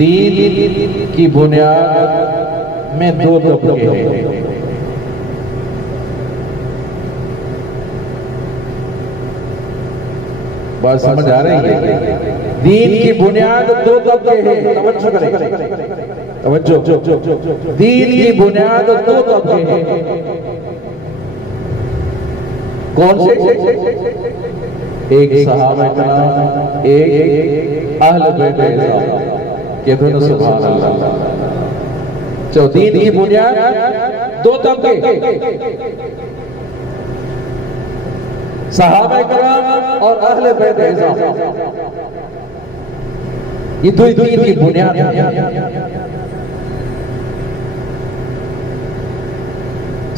दीन की बुनियाद में दो तबके हैं। बात समझ आ रही है? दीन की बुनियाद दो तबके हैं। तवज्जो करें, तवज्जो। दीन की बुनियाद दो तबके हैं। कौन से? एक सहाबा कराम, एक अहले बैत किराम। कहते हैं सुभान अल्लाह। जो दीन की बुनियाद दो तबके, सहाबा कराम और अहले बैत किराम, ये दो दीन की बुनियाद है।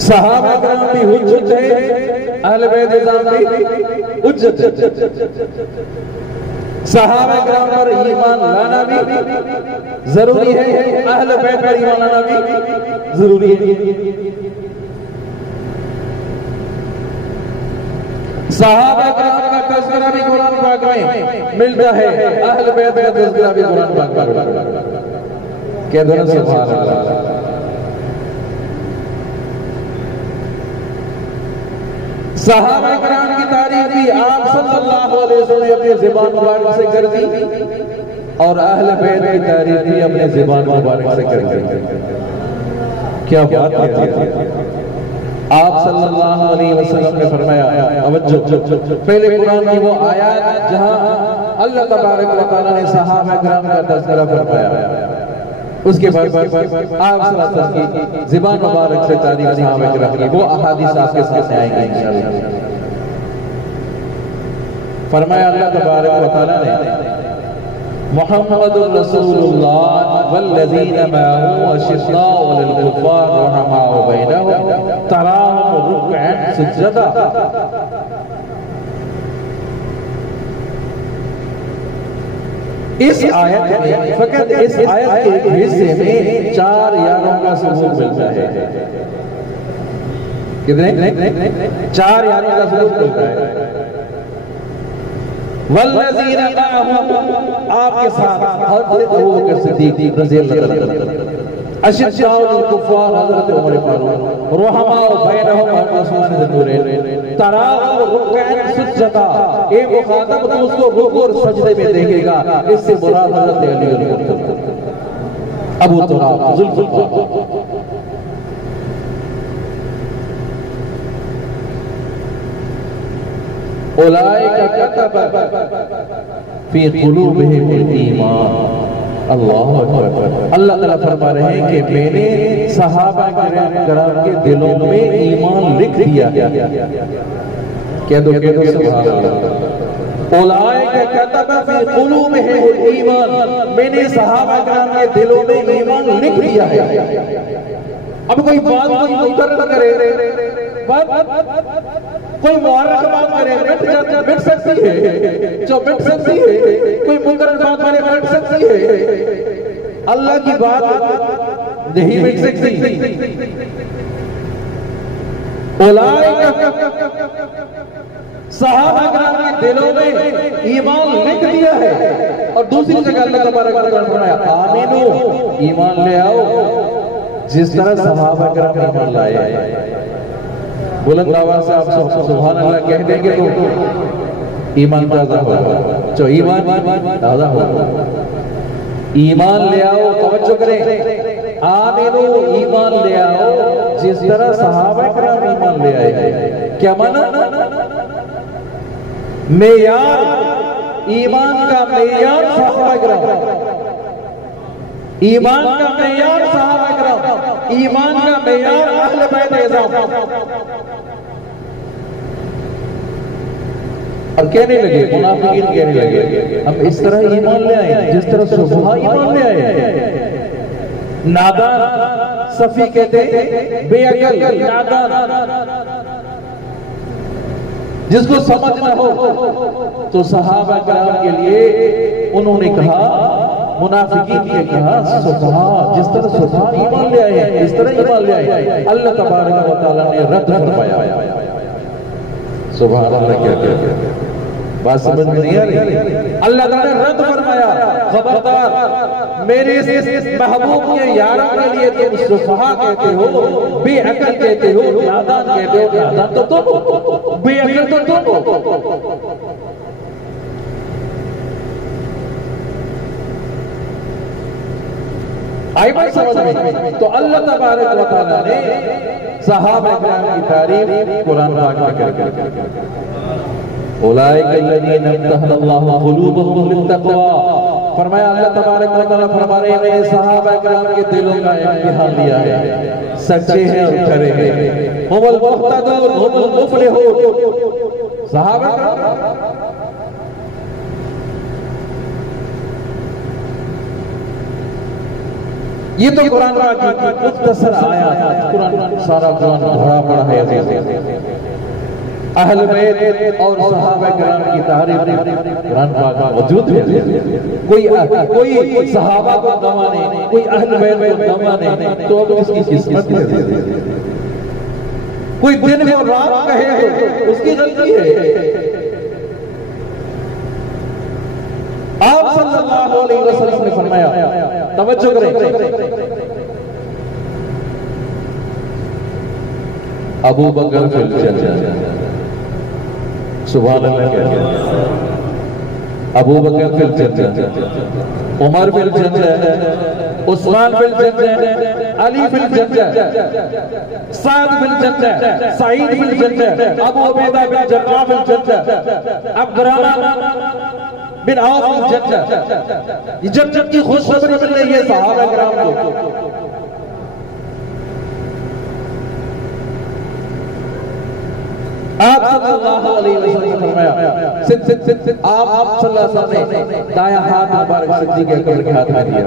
सहाबा कराम भी हुज्जत है, अहले बैत किराम भी हुज्जत है। सहाबा कराम पर ईमान लाना भी जरूरी है, अहले बैत पर ईमान लाना भी जरूरी है। सहाबा कराम का तज़किरा भी कुरान पाक में मिलता है, अहले बैत का तज़किरा भी कुरान पाक में मिलता है। कहते हैं सुभान अल्लाह। सहाबा कराम की तारीफ भी आप सल्लल्लाहु अलैहि वसल्लम ने अपनी ज़ुबान मुबारक से कर दी और अहले बैत की तारीफ भी अपने ज़ुबान मुबारक से कर दी। क्या बात है! आप सल्लल्लाहु अलैहि वसल्लम ने फरमाया, पहले कुरान की वो आयत जहां अल्लाह तबारक व तआला ने सहाबा कराम का तज़किरा फरमाया, उसके बाद आप सल्लल्लाहु अलैहि वसल्लम की ज़ुबान मुबारक से तारीफ सहाबा कराम की वो अहादीस आपके सामने आएंगे इंशाअल्लाह। फरमाया अल्लाह तबारक व तआला ने, मुहम्मदुर रसूलुल्लाह वल्लज़ीना मअहू अशिद्दाउ अलल कुफ़ार रहमाउ बैनहुम तराहुम रुक्अन सुज्जदा। इस आयत में, फकत इस आयत के हिस्से में 4 यारों का सबूत मिलता है। कितने? 4 यारों का सबूत मिलता है। वल्लज़ीना मअहू, आपके साथ हज़रत अबू बकर सिद्दीक़ रज़ियल्लाहु अन्हु, अशिद्दाउ अलल कुफ़ार हज़रत उमर फारूक, रहमाउ बैनहुम हज़रत उस्मान बिन नूरैन, तराहुम रुक्अन सुज्जदा, एक मुखातब तो उसको रुकू और सजदे में देखेगा, इससे मुराद हज़रत अली अबू तुराब ज़ुल्फ़ुल्फ़ार। उलाइका कतब फी क़ुलूबिहिमुल ईमान। अल्लाहु अकबर। अल्लाह ताला फरमा रहे हैं कि मैंने सहाबा कराम के दिलों में ईमान लिख दिया। कह दो सुभान अल्लाह। उलाइका कतब फी क़ुलूबिहिमुल ईमान, मैंने सहाबा कराम के दिलों में ईमान लिख दिया है। अब कोई बात कोई मुकर्रर करे, कोई मुअर्रख बात करे, मिट सकती है, जो मिट सकती है, कोई मुकर्रर बात करे मिट सकती है, अल्लाह की बात नहीं मिट सकती। सहाबा कराम के दिलों में ईमान लिख दिया है। और दूसरी जगह अल्लाह तबारक व तआला ने फरमाया, आमीनू, ईमान ले आओ जिस तरह सहाबा कराम ईमान लाए। बुलंद आवाज से आप सुभान अल्लाह कह देंगे तो ईमान ताज़ा होगा। जो ईमान ताज़ा होगा, ईमान ले आओ, तवज्जो करें, आमीनू, ईमान ले आओ जिस तरह सहाबा कराम ईमान ले आए। क्या माना? मेयार, ईमान का मेयार सहाबा कराम, ईमान का मेयार सहाबा कराम, ईमान का मेयार अहले बैत किराम। और कहने लगे, मुनाफिकीन कहने लगे, हम इस तरह ईमान ले आए जिस तरह सुबह ईमान ले आए। नादान, सफी कहते बेअकल, नादान, जिसको समझ न हो। तो सहाबा कराम के लिए उन्होंने कहा, मुनाफिकीन ने कहा, सुबह जिस तरह सुबह ईमान ले आए इस तरह ईमान ले आए। अल्लाह तबारक व तआला ने रद्द फरमाया। सुभान अल्लाह। क्या बात समझ में नहीं आ रही? अल्लाह ताला ने रद्द फरमाया, खबरदार मेरे इस महबूब के यारों के लिए तुम सुफहा कहते हो, बेअकल कहते हो, नादान कहते हो। नादान तो तुम, बेअकल तो तुम। आई बात समझ में? तो अल्लाह तबारक व तआला ने सहाबा किराम की तारीफ कुरान पाक में करके उलाइकल्लज़ीना इम्तहनल्लाहु क़ुलूबहुम लित्तक़वा, फरमाया अल्लाह तबारक व तआला फरमा रहे हैं मैंने सहाबा किराम के दिलों का इम्तिहान लिया है, सच्चे हैं और खरे हैं। हुमुल मुहतदून हुमुल मुफ़लिहून। सहाबा ये तो कुरान की मुख्तसर आयत, कुरान सारा कुरान भरा पड़ा है अहले बैत और सहाबा किराम की तारीफ कुरान पाक में मौजूद है। कोई सहाबा को गंवाने, कोई अहले बैत को गंवाने तो अब उसकी किस्मत है। कोई दिन को रात कहे तो उसकी गलती है। आप सल्लल्लाहु अलैहि वसल्लम ने फरमाया, तवज्जो करें, अबू बकर फिल जन्नह, सुभान अल्लाह, अबू बकर फिल जन्नह, उमर फिल जन्नह, उस्मान फिल जन्नह, अली फिल जन्नह, साद फिल जन्नह, सईद फिल जन्नह, अबू उबैदा बिन जर्राह फिल जन्नह, अब्दुर्रहमान बिन औफ फिल जन्नह। ये जन्नत की खुशखबरी मिल रही है सहाबा किराम को। आप सल्लल्लाहु अलैहि वसल्लम ने फरमाया, आप सल्लल्लाहु अलैहि वसल्लम ने दायां हाथ मुबारक सिद्दीक़ अकबर के हाथ में दिया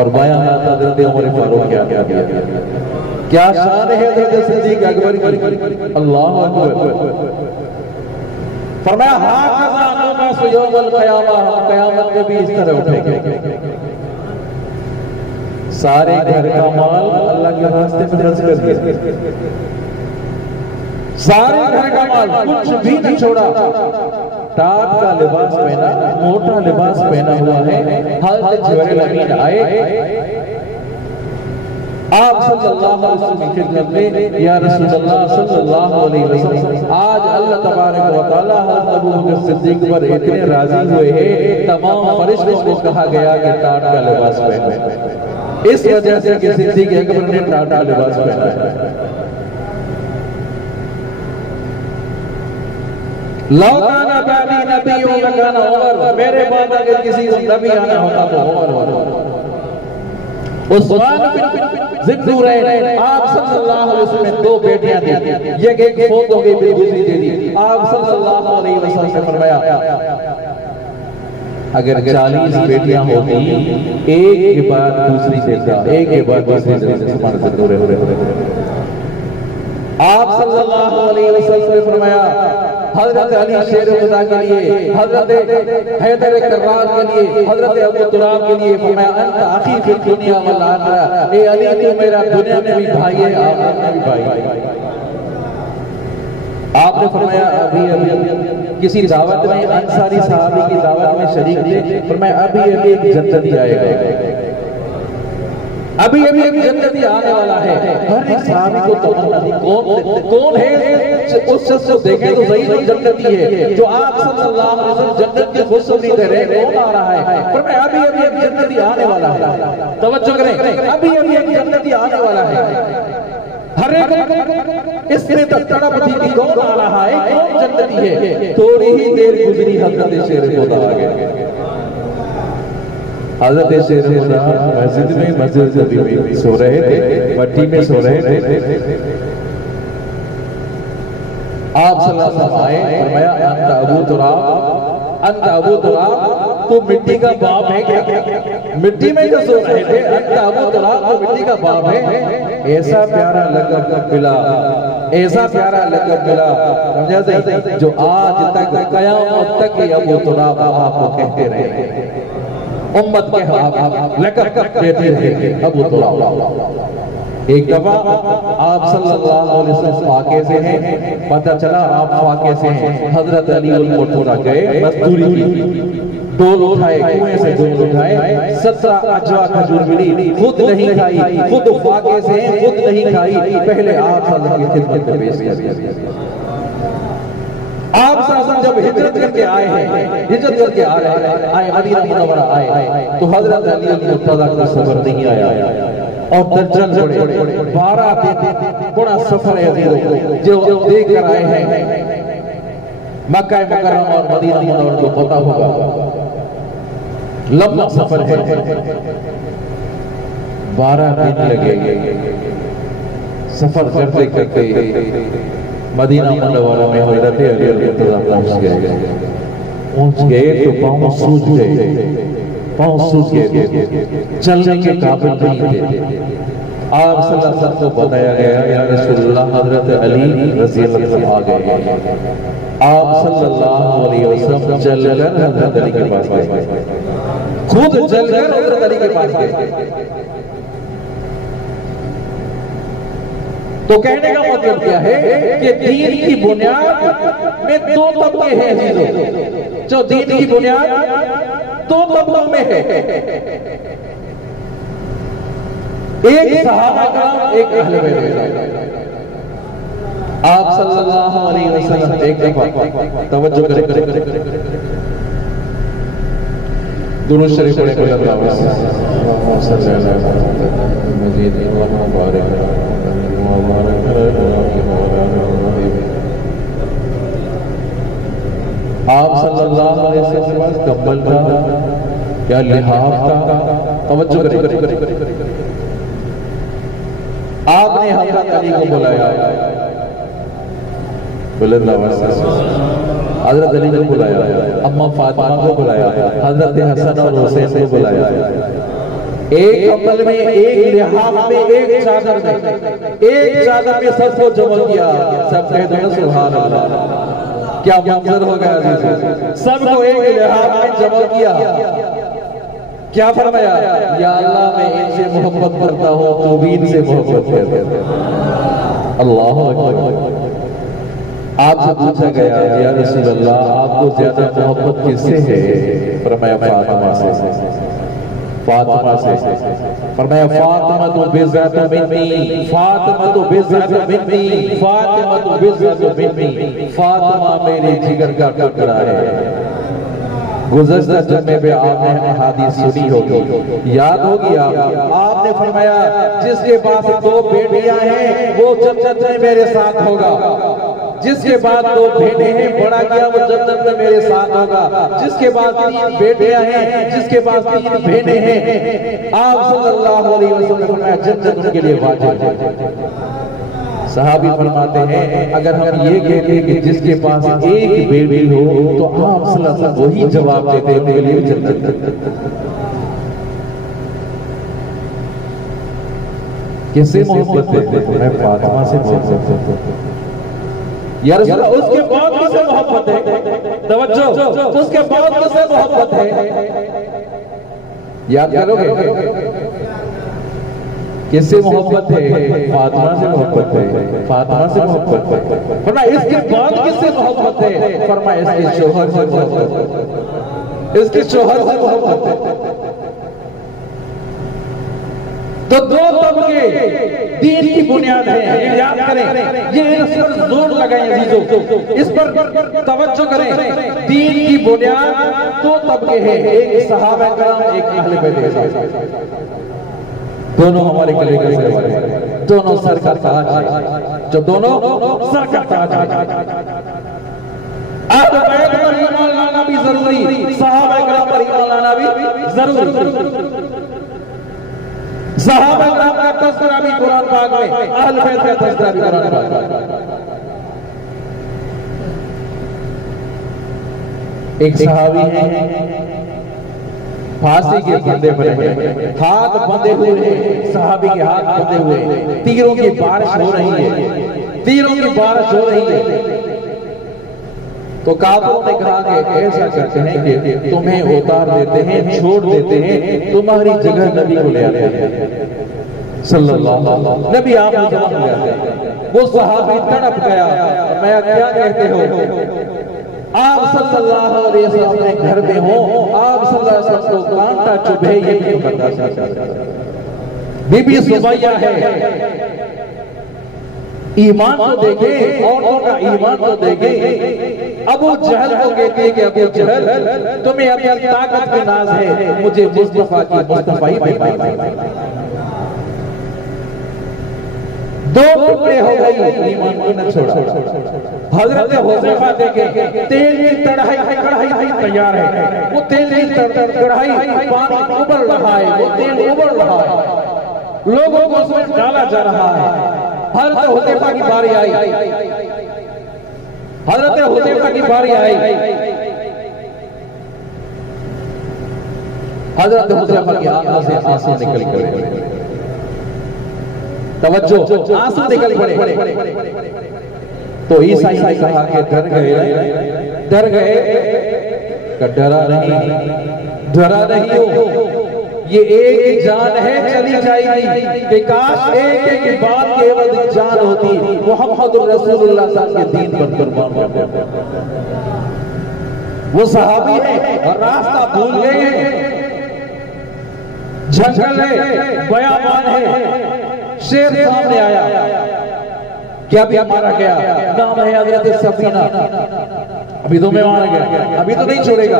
और बायां हाथ हज़रत उमर फारूक के हाथ में दिया। क्या शान है हज़रत सिद्दीक़ अकबर की, अल्लाह अकबर। फरमाया हाकज़ा नुबअसु यौमल क़यामा, क़यामत में भी इस तरह उठेंगे। सारे घर का माल अल्लाह के रास्ते में खर्च कर दिया, सारे घर का माल कुछ भी नहीं छोड़ा। टाप का लिबास पहना, मोटा लिबास पहना हुआ है। हज़रत जिब्रील अमीन आए, आप सल्लल्लाहु अलैहि वसल्लम की खिदमत में, या रसूलुल्लाह सल्लल्लाहु अलैहि वसल्लम, आज अल्लाह तबारक व तआला हज़रत अबू बकर सिद्दीक़ पर इतने राजी हुए हैं, तमाम फरिश्तों को कहा गया कि टाट का लिबास पहने। इस वजह से कि सिद्दीक़ अकबर ने टाट का लिबास पहना है। लौकाना बादी नबियों का गाना उमर, मेरे बाद अगर किसी नबी आना होता तो उमर। उस्मान बिन ज़ुन्नूरैन, आप सल्लल्लाहु अलैहि वसल्लम ने दो बेटियां दी, एक फौत हो गई, फिर दूसरी दे दी। आप सल्लल्लाहु अलैहि वसल्लम ने फरमाया, अगर 40 बेटियां होती, एक के बाद दूसरी देता, एक के बाद दूसरी देता। आप सल्लल्लाहु अलैहि वसल्लम ने फरमाया, हजरत अली शेर खुदा के लिए, हजरत हैदर कर्रार के लिए, हजरत अबू तुराब के लिए फरमाया, अंत अखी फिल दुनिया वल आखिरह, ए अली तू मेरा दुनिया में भी भाई है, आखिरत में भी भाई है। आपने फरमाया अभी किसी दावत में अंसारी साहबी की दावत में शरीक थे, फरमाया अभी एक जन्नती आएगा, अभी एक जन्नती आने वाला है। हर एक सहाबी को तमन्ना थी, कौन है उस शख्स को देखे तो सही, जो जन्नती है, जो आप सल्लल्लाहु अलैहि वसल्लम जन्नत की खुशखबरी दे रहे हैं, कौन आ रहा है? पर मैं अभी एक जन्नती आने वाला है। तवज्जो करें, अभी एक जन्नती आने वाला है। हर एक इसमें तड़प थी कि कौन आ रहा है, कौन जन्नती है। थोड़ी ही देर गुजरी, हजरत शेर खुदा आ गए। हज़रत शेर खुदा मस्जिद नबी में सो रहे थे, मट्टी में सो रहे थे। आप सल्लल्लाहु अलैहि वसल्लम आए, फरमाया अंत अबू तुराब, अंत अबू तुराब, तू मिट्टी का बाप है क्या? मिट्टी में जो सो रहे थे, अंत अबू तुराब, तू मिट्टी का बाप है। ऐसा प्यारा लक़ब मिला, ऐसा प्यारा लक़ब मिला, समझा सही, जो आज तक क़यामत तक अबू तुराब आपको कहते रहे, उम्मत के आप लक़ब देते रहे अबू तुराब। एक दफा आप सल्लल्लाहु अलैहि वसल्लम फाके से हैं, पता चला आप फाके से हैं। हजरत अली थोड़ा गए, मजदूरी की, डोल उठाए, कुएं से डोल उठाए, 17 अजवा खजूर मिली, खुद नहीं खाई, खुद फाके से हैं, खुद नहीं खाई, पहले आप सल्लल्लाहु अलैहि वसल्लम की खिदमत में पेश कर दिया। आप साहब जब हिजरत करके आए हैं, हिजरत करके आ रहे हैं, आए मदीना मुनव्वरा आए, तो हजरत अली मुर्तज़ा का सफर नहीं आया और दर्जन पड़े 12 दिन बड़ा सफर है जो देख कर आए हैं। मक्का मुकर्रमा और मदीना मुनव्वरा को पता होगा लंबा सफर है, 12 दिन लगे सफर करते करते मदीना मुनव्वरा में हज़रत अली मुर्तज़ा पहुंच गए तो पांव सूज गए, पांव सूज गए, चलने के काबिल नहीं थे। आप सल्लल्लाहु अलैहि वसल्लम को बताया गया, या रसूलुल्लाह हज़रत अली रज़ी अल्लाह अन्हु आ गए। आप सल्लल्लाहु अलैहि वसल्लम चलकर हज़रत अली के पास गए, खुद चलकर हज़रत अली के पास गए। तो कहने का मतलब क्या है कि दीन की बुनियाद में 2 तबके हैं अजीजों, जो दीन की बुनियाद 2 तबकों में है, एक सहाबा कराम, एक अहले बैत। आप सल्लल्लाहु अलैहि वसल्लम एक दफा तवज्जो करें, दुरूद शरीफ पढ़े आप सल्लल्लाहु अलैहि वसल्लम कंबल का या लिहाफ का, तवज्जो करें, आपने हज़रत अली को बुलाया, हज़रत अली को बुलाया, अम्मा फातिमा को बुलाया, हज़रत हसन और हुसैन को बुलाया, एक कंबल में, एक लिहाफ में, एक चादर में सबको जमा किया। सब कहते हैं सुभान अल्लाह, क्या मंजर हो गया, सबको एक लिहाफ में जमा किया। क्या फरमाया, या अल्लाह मैं इनसे मोहब्बत करता हूँ, तू भी इनसे मोहब्बत कर। अल्लाह अकबर। आपसे पूछा गया, या रसूल अल्लाह आपको ज्यादा मोहब्बत किससे है? फरमाया फातिमा से, फातिमा से। फरमाया फातिमा तो बिज़्ज़त मिन्नी, फातिमा तो बिज़्ज़त मिन्नी, फातिमा तो बिज़्ज़त मिन्नी, फातिमा मेरे जिगर का टुकड़ा है। गुज़श्ता जुम्मे पे आपने हदीस सुनी होगी, याद होगी आपने फरमाया जिसके पास 2 बेटियां हैं वो जन्नत में मेरे साथ होगा, जिसके बाद 2 बेटे हैं बड़ा किया वो जन्नत में मेरे साथ होगा, जिसके पास 3 बेटियां हैं, जिसके पास 3 बहनें हैं, आप सल्लल्लाहु अलैहि वसल्लम फरमाया जन्नत उनके लिए वाजिब है। सहाबी फरमाते हैं अगर हम ये कहते हैं कि जिसके पास 1 बेटी हो तो आप सल्लल्लाहु अलैहि वसल्लम वही जवाब देते हैं उनके लिए जन्नत। किससे मोहब्बत है? मैं फातिमा से मोहब्बत है। या रसूल अल्लाह उसके बाद किससे मोहब्बत है? तवज्जो, उसके बाद किससे मोहब्बत है? याद करोगे किससे मोहब्बत है? फातिमा से मोहब्बत है, फातिमा से मोहब्बत है। फरमाया इसके बाद किससे मोहब्बत है? फरमाया इसके शौहर से मोहब्बत है, इसके शौहर से मोहब्बत है। तो 2 तबके दीन की बुनियाद है, याद करें, ये इस पर जोर लगाएं अजीजों, इस पर तवज्जो करें। दीन की बुनियाद 2 तबके हैं, एक सहाबा कराम, एक अहले बैत। दोनों हमारे गले के सवाल हैं, दोनों सर का ताज है, जो दोनों सर का ताज है। अहले बैत पर ईमान लाना भी जरूरी, सहाबा कराम पर ईमान लाना भी जरूरी। सहाबा कराम का तज़किरा भी कुरान पाक में, अहले बैत का तज़किरा भी कुरान पाक में। एक सहाबी है फांसी के फंदे पर है, हाथ बंधे हुए हैं, सहाबी के हाथ बंधे हुए हैं, तीरों की बारिश हो रही है, तीरों की बारिश हो रही है। तो काफिरों ने कहा कि ऐसा करते हैं कि तुम्हें उतार देते हैं, छोड़ देते हैं, तुम्हारी जगह नबी को ले आते हैं। सल्लल्लाहु अलैहि वसल्लम। नबी आप जवाब गए, वो सहाबी तड़प गया, मैं क्या कहते हो, आप सल्लल्लाहु अलैहि वसल्लम के घर में हो, आप सल्लल्लाहु अलैहि वसल्लम को कांटा चुभे ये नहीं पता। बीबी सुमैया है, ईमान तो देखे, औरतों का ईमान तो देखे। अबू जहल को कहती है कि अबू जहल तुम्हें अपनी ताकत की नाज है, मुझे मुस्तफा की मुस्तफाई में दो टुकड़े हो गई, ईमान को न छोड़ा। हजरत हुज़ैफा देखे, तेल की कढ़ाई तैयार है, वो तेल की कढ़ाई पानी उबल रहा है, वो तेल उबल रहा है, लोगों को उसमें डाला जा रहा है। हजरत हुज़ैफा की बारी आई, हजरत हुज़ैफा की बारी आई, हजरत हुज़ैफा की आंखों से आंसू निकल पड़े। तवज्जो, आंसू निकल पड़े। तो ईसाई ने कहा कि डर गए, डर गए। डरा नहीं हो, ये एक जान है चली जाएगी, कि काश एक एक बात के एवज जान होती, मोहम्मद रसूलुल्लाह सल्लल्लाहु अलैहि वसल्लम के दीन पर कुर्बान हो। वो सहाबी है और रास्ता भूल गए हैं, जंगल है, बयाबान है, शेर सामने आया, क्या भी मारा गया, नाम है हजरत सफीना, अभी तो मैं मारा गया, अभी तो नहीं छोड़ेगा।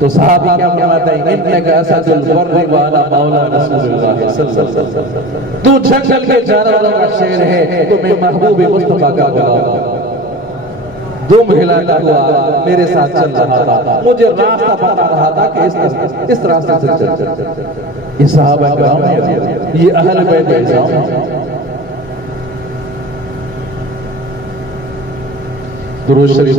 तो सहाबी क्या फरमाता है, इन्नका असदुल बर्रि व अना मौला रसूलुल्लाह सल्लल्लाहु अलैहि वसल्लम, तू जंगल के जानवरों का शेर है, तो मैं महबूब मुस्तफा का गुलाम, दुम हिलाता हुआ मेरे साथ चल रहा था, मुझे रास्ता बता रहा था कि इस रास्ते से चल। ये सहाबा किराम है, ये अहले बैत है। दुरूद शरीफ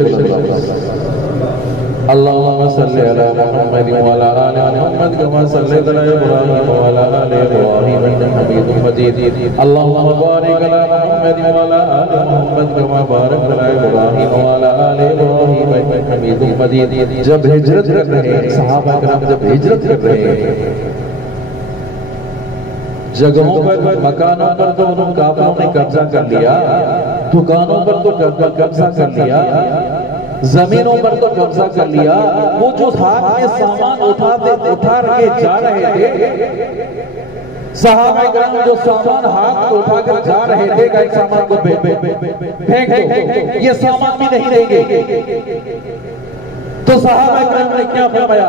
अल्लाहुम्मा सल्ली अला मुहम्मद व अला आलि मुहम्मद कमा सल्लैता अला इब्राहीम व अला आलि इब्राहीम इन्नका हमीदुम मजीद। अल्लाहुम्मा बारिक अला मुहम्मद व अला आलि मुहम्मद कमा बारकता अला इब्राहीम व अला आलि इब्राहीम इन्नका हमीदुम मजीद। जब हिजरत कर रहे हैं सहाबा किराम, जब हिजरत कर रहे हैं, जगहों पर, मकानों पर तो उन काफिरों ने कब्जा कर लिया, दुकानों पर तो कब्जा कर लिया, जमीनों पर तो कब्जा कर लिया। वो जो हाथ में सामान उठा के जा रहे थे, सहाबा किराम जो सामान हाथ में उठाकर जा रहे थे, कई सामान को फेंक दो, ये सामान भी नहीं रहेंगे। तो सहाबा किराम ने क्या फरमाया,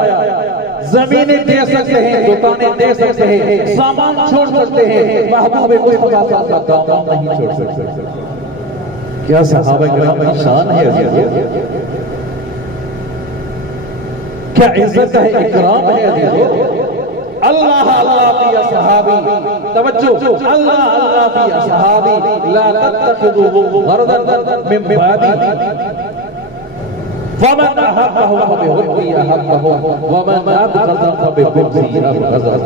जमीनें दे सकते हैं, दुकानें दे सकते हैं, सामान छोड़ सकते हैं, महबूब मुस्तफा का दामन नहीं छोड़ सकते। क्या सहाबा किराम की शान है, क्या इज्जत है, इकराम है अजीजों। अल्लाह अल्लाह फी असहाबी, तवज्जो, अल्लाह अल्लाह फी असहाबी, ला तत्तखिदू गरदन मिन बादी, वमन अहब्बहु फबिहुब्बी अहब्बहु वमन अबग़ज़हु फबिबग़ज़ी अबग़ज़हु।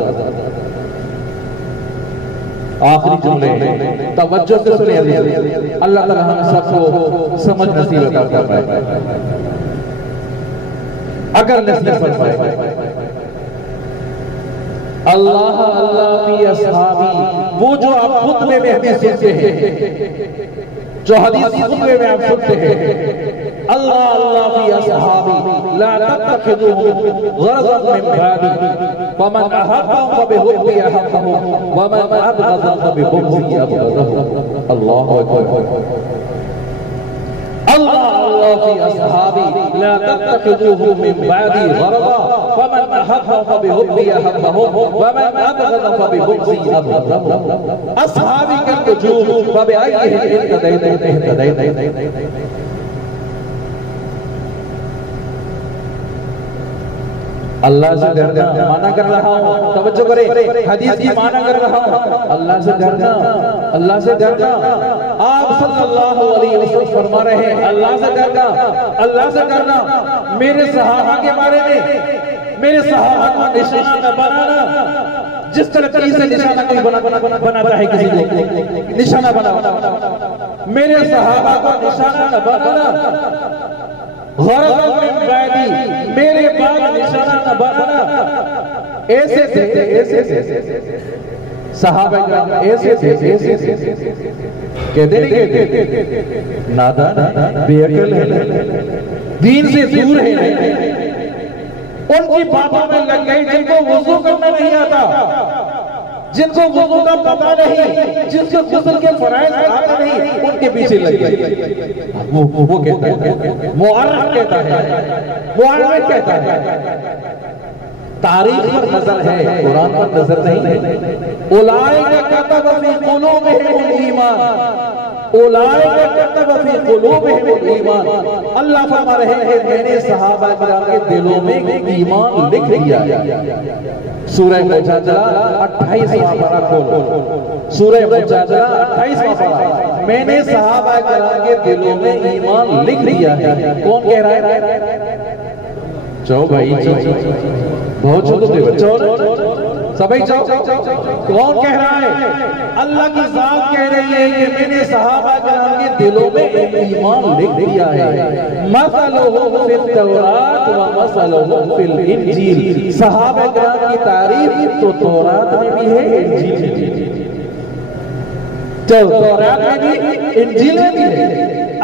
आखिरी जुमले तवज्जो से सुनिए, अल्लाह ताला हम सबको समझ नसीब अता फरमाए। अगर नसीब फरमाए, अल्लाह अल्लाह फी असहाबी, वो जो आप खुतबे में हमें सुनते हैं, जो हदीस खुतबे में आप सुनते हैं, अल्लाह अल्लाह फी असहाबी ला तत्तखिदूहुम गरज़न मिन बादी, वमन अहब्बहु फबिहुब्बी अहब्बहु वमन अबग़ज़हु फबिबग़ज़ी अबग़ज़हु। अल्लाहु अकबर। अल्लाह अल्लाह फी असहाबी ला तत्तखिदूहुम मिन बादी गरज़ा, वमन अहब्बहु फबिहुब्बी अहब्बहु वमन अबग़ज़हु फबिबग़ज़ी अबग़ज़हु। असहाबी का तुजूह फबिअय्यिहिम इह्तदैतुम। अल्लाह से डरना माना कर रहा हूँ, तवज्जो करें, हदीस की माना कर रहा हूँ। अल्लाह से डरना, अल्लाह से डरना। आप सल्लल्लाहु अलैहि वसल्लम फरमा रहे हैं, अल्लाह से डरना, अल्लाह से डरना। मेरे सहाबा के बारे में, मेरे सहाबा को निशाना न बनाना, जिस तरह तीर से निशाना कोई बनाता है किसी को, निशाना बना, मेरे सहाबा को निशाना न बनाना। गरज़न मिन बादी, मेरे बाद निशाना न बनाना। ऐसे सहाबा किराम ऐसे थे, कहते नहीं कहते, नादान बेअकल है, दीन से दूर है, उनकी बातों में लग गई। जिनको वुजू करना नहीं आता, जिनको वुजू का पता नहीं, जिसको गुस्ल के फराइज आता नहीं, उनके पीछे लग गए। वो कहता है, मुअर्रिख कहता है, मुअर्रिख कहता है, तारीख पर नजर है, कुरान पर नजर नहीं। उलाइका कतब फी कुलूबिहिम ईमान, उलाइका कतब फी कुलूबिहिम ईमान। अल्लाह फरमा रहे हैं मैंने सहाबा किराम के दिलों में ईमान लिख दिया है। सूरह मुजादला 28वां पारा खोलो, सूरह मुजादला 28वां पारा, मैंने सहाबा किराम के दिलों में ईमान लिख दिया है। कौन कह रहा है? जाओ भाई, बहुत सभी जाओ। कौन कह रहा है? अल्लाह की जात कह रही है कि मैंने सहाबा किराम के दिलों में ईमान लिख दिया है। मसलुहुम फित तौरात व मसलुहुम फिल इंजील, सहाबा किराम की तारीफ तो तौरात में भी है, इंजील में भी है, तौरात में भी, इंजील में भी है।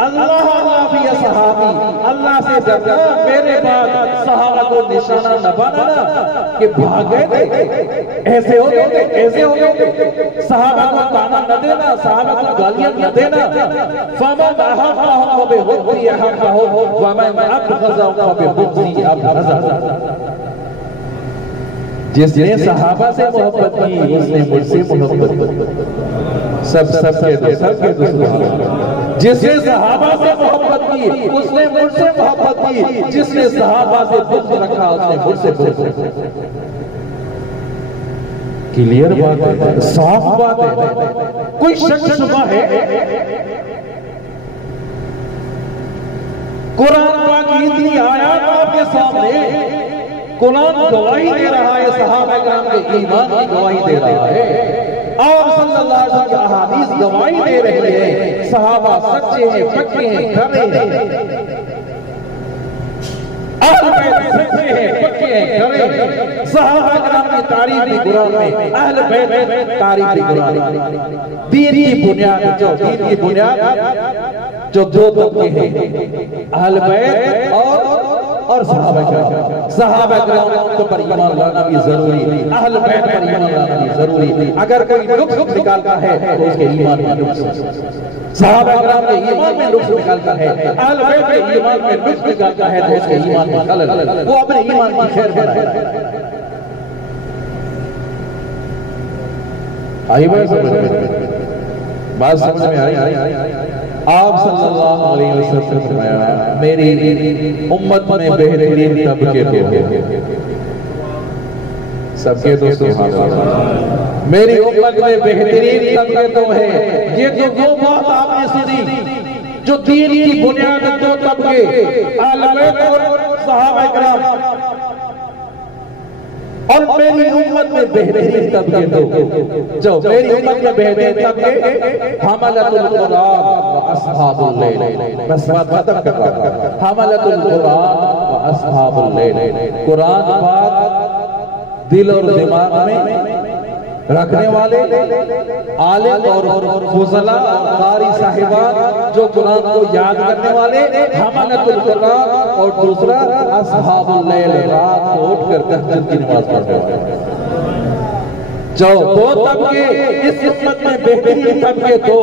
अल्लाह अल्लाह सहाबी, अल्लाह से डरना, मेरे बाद सहाबा को निशाना न बनाना कि भाग गए थे, ऐसे हो गए, ऐसे हो गए। सहाबा को ताना न देना, सहाबा को गालियां न देना। फमन अहब्बहुम बिहुब्बी अहब्बहु व मन अबग़ज़हुम बिबग़ज़ी अबग़ज़हु। जिसने सहाबा से मोहब्बत की उसने मुझसे मोहब्बत की। सबके दुश्मन। जिसने सहाबा से मोहब्बत की उसने मुझसे मोहब्बत की, जिसने सहाबा से बुग़्ज़ रखा उसने मुझसे बुग़्ज़। क्लियर बात है, साफ बात है, कोई शक शुबा है? कुरान पाक की इतनी आयत आपके सामने, कुरान गवाही दे रहा है, सहाबा किराम के ईमान की गवाही दे रहा है, और सल्लल्लाहु अलैहि वसल्लम की अहादीस गवाही दे रही है। सहाबा सच्चे हैं, पक्के हैं, खरे हैं, अहले बैत सच्चे हैं, पक्के हैं, खरे हैं। सहाबा किराम की तारीफ भी कुरान में, अहले बैत की तारीफ भी कुरान में। दीन की बुनियाद, जो दीन की बुनियाद जो दो तबके हैं, अहले बैत और सहाबा किराम। सहाबा किराम के पर ईमान लाना भी जरूरी, अहले बैत पर ईमान लाना भी जरूरी। अगर कोई नुक्स निकालता है तो उसके ईमान में नुक्स, सहाबा किराम के ईमान में नुक्स निकालता है, अहले बैत के ईमान में नुक्स निकालता है तो उसके ईमान में खलल, वो अपने ईमान की खैर बनाए। आई बात समझ में आई? आप सल्लल्लाहु अलैहि वसल्लम ने फरमाया मेरी उम्मत में बेहतरीन तबके दो हैं, सबके तो सुभान अल्लाह। मेरी उम्मत में बेहतरीन तबके दो हैं। ये तो वो बात आपने सुनी जो दीन की बुनियाद, दो तबके, अहले बैत और सहाबा किराम, और मेरी उम्मत में बेहतरीन तबके दो। जो मेरी उम्मत में बेहतरीन तबके, हमलतुल कुरान व अस्हाबुल लैल। बस बात खत्म कर रहा हूं। हमलतुल कुरान व अस्हाबुल लैल, कुरान पाक दिल और दिमाग में रखने वाले आलिम और फुज़ला और कारी साहिबान जो कुरान को याद करने वाले, हमलतुल कुरान, और दूसरा अस्हाबुल लैल, रात को उठकर तहज्जुद की नमाज पढ़ने वाले। जो दो तबके इस उम्मत में बेहतरीन तबके दो,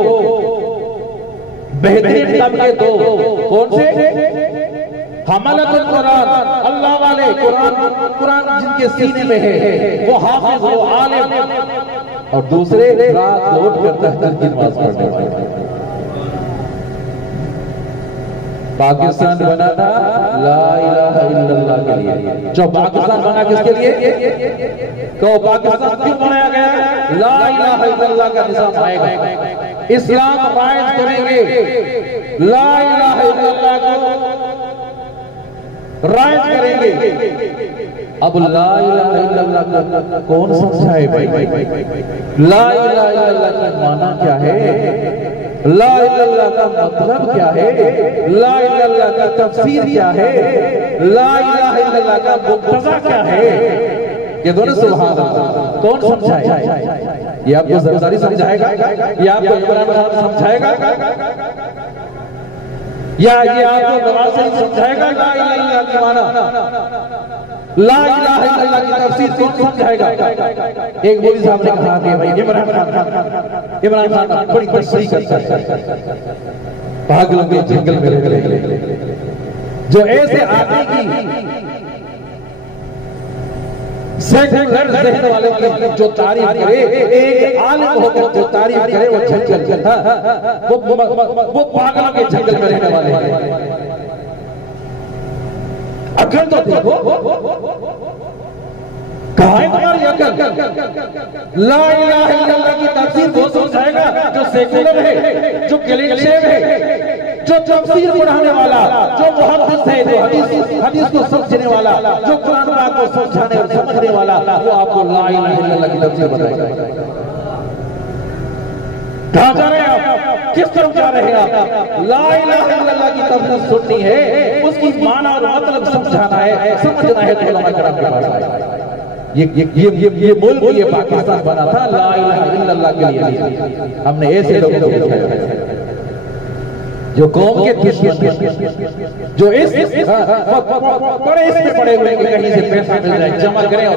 बेहतरीन तबके दो कौन से? हमलतुल कुरान, अल्लाह वाले, कुरान जिनके सीने में है, वो हाफिज, वो आलिम, और दूसरे रात को उठकर तहज्जुद की नमाज पढ़ने वाले। पाकिस्तान बना था ला इलाहा इल्लल्लाह के लिए। जो पाकिस्तान बना किसके लिए? कहो पाकिस्तान क्यों बनाया गया? ला इलाहा इल्लल्लाह का निजाम आएगा, इस्लाम कायम करेंगे, ला इलाहा इल्लल्लाह को राइज करेंगे। अब ला इलाहा इल्लल्लाह कौन समझाए भाई? ला इलाहा इल्लल्लाह की माना क्या है? ला इलाहा का मतलब क्या है? ला इलाहा का तफसीर क्या है? ला इलाहा इल्लल्लाह का मुक्तज़ा क्या है? ये दोनों सुभान अल्लाह। कौन समझाएगा? ये आपको जरदारी समझाएगा? ये आपको इमरान खान समझाएगा? या ये आपको नवाज शरीफ समझाएगा? ला इलाहा इल्लल्लाह की माना, ला इलाहा इल्लल्लाह की तफसीर कौन समझाएगा? एक मौलवी साहब ने कहा कि भाई इमरान खान बड़ी तशरीह करता है, पागलों के जंगल में रह जो ऐसे आदमी की सेकुलर ज़हन वाले की जो तारीफ करे, एक आलिम होकर जो तारीफ करे वो जंगल वो पागलों के जंगल में रहने वाले हैं। अकल तो देखो, कहाँ है तुम्हारी अकल? ला इलाहा इल्लल्लाह की तफसीर वो समझाएगा जो सेकुलर है, जो क्लीशे है, जो तफसीर पढ़ाने वाला, जो मुहद्दिस है, जो हदीस को समझने वाला, जो कुरान पाक को समझाने और समझने वाला, वो आपको ला इलाहा इल्लल्लाह की तफसीर बताएगा। कहाँ जा रहे हैं आप? किस तरफ जा रहे हैं आप? ला इलाहा इल्लल्लाह की तफसीर सुननी है, उसकी माना और मतलब समझाना है, समझना है तो उलमा किराम के पास आए। ये मुल्क ये पाकिस्तान बना था ला इलाहा इल्लल्लाह के लिए। हमने ऐसे लोगों को उठाया जो कौम के दुश्मन, जो इस बड़े इसमें पड़े हुए कहीं से पैसा मिल जाए जमा करें और